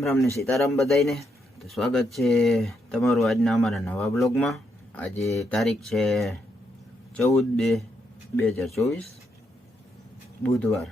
રામ રામ ને સીતારામ બધાઈને. તો સ્વાગત છે તમારું આજના અમારા નવા બ્લોગમાં. આજે તારીખ છે 14/2/2024 બુધવાર.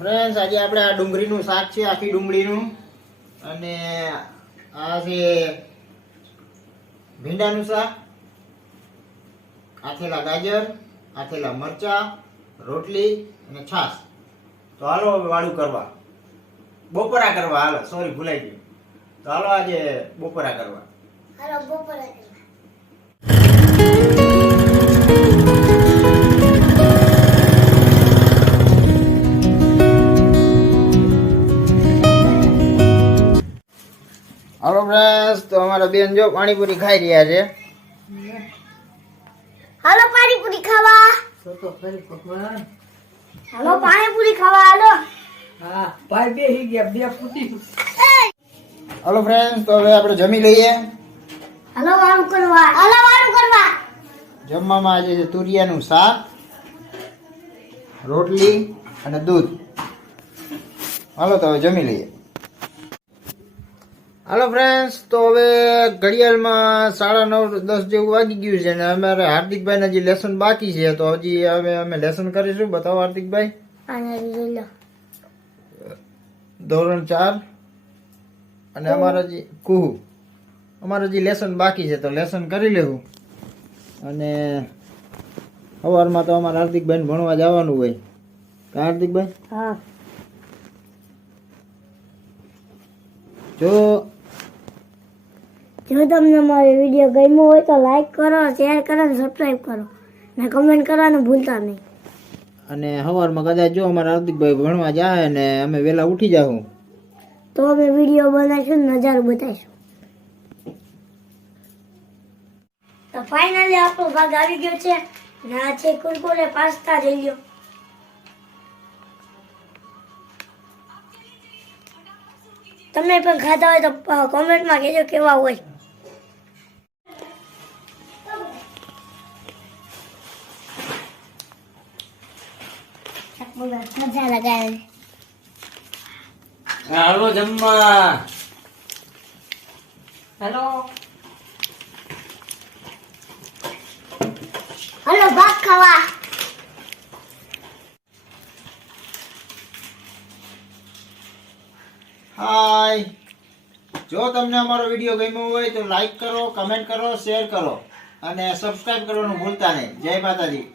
ફ્રેન્ડ્સ, આજે આપણે આ ડુંગળીનું શાક છે, આખી ડુંગળીનું, અને આ છે ભીંડાનું શાક, આથેલા ગાજર, આથેલા મરચા, રોટલી અને છાશ. તો હાલો હવે વાળું કરવા, બપોરા કરવા. હાલો, સોરી ભૂલાઈ ગયું. તો હાલો આજે બપોરા કરવા. હાલો બપોરા કરવા. હાલો ફ્રેન્ડ્સ, તો અમારા બેન જો પાણીપુરી ખાઈ રહ્યા છે. હાલો પાણીપુરી ખાવા. હાલો પાણીપુરી ખાવા. હાલો. હા ભાઈ બેહી ગયા બે ફૂટી. હાલો ફ્રેન્ડ્સ, તો હવે આપણે જમી લઈએ. હાલો વાળું કરવા. હાલો વાળું કરવા. જમવામાં આજે છે તુરિયાનું શાક, રોટલી અને દૂધ. હાલો તો હવે જમી લઈએ. હાલો ફ્રેન્ડ્સ, તો હવે ઘડિયાળમાં 9:30-10 જેવું વાગી ગયું છે, અને અમારે હાર્દિકભાઈના જે લેસન બાકી છે, તો હજી અમે લેસન કરીશું. બતાવો હાર્દિકભાઈ. ધોરણ 4 અને અમારા જે કુહુ, અમારા જે લેસન બાકી છે, તો લેસન કરી લેવું. અને સવારમાં તો અમારા હાર્દિકભાઈને ભણવા જવાનું હોય. હાર્દિકભાઈ, હા. જો તમને મારો વિડીયો ગમ્યો હોય તો લાઈક કરો, શેર કરો અને સબસ્ક્રાઇબ કરો, અને કમેન્ટ કરવાનું ભૂલતા નહીં. અને સવારમાં કદાચ જો અમારા હાર્દિકભાઈ ભણવા જાય ને અમે વહેલા ઉઠી જાઉં તો અમે વિડીયો બનાવીશું, નજારો બતાવીશું. તો ફાઇનલી આપણો ભાગ આવી ગયો છે, અને આ છે કુરકુરે પાસ્તા. લઈ લ્યો. તમે પણ ખાતા હોય તો કોમેન્ટમાં કહેજો કેવા હોય. મજા લગાવે. હાલો જમવા. હાલો હાલો ભાત ખાવા. હાય. જો તમને અમારો વિડીયો ગમ્યો હોય તો લાઈક કરો, કમેન્ટ કરો, શેર કરો અને સબસ્ક્રાઇબ કરવાનું ભૂલતા નહીં. જય માતાજી.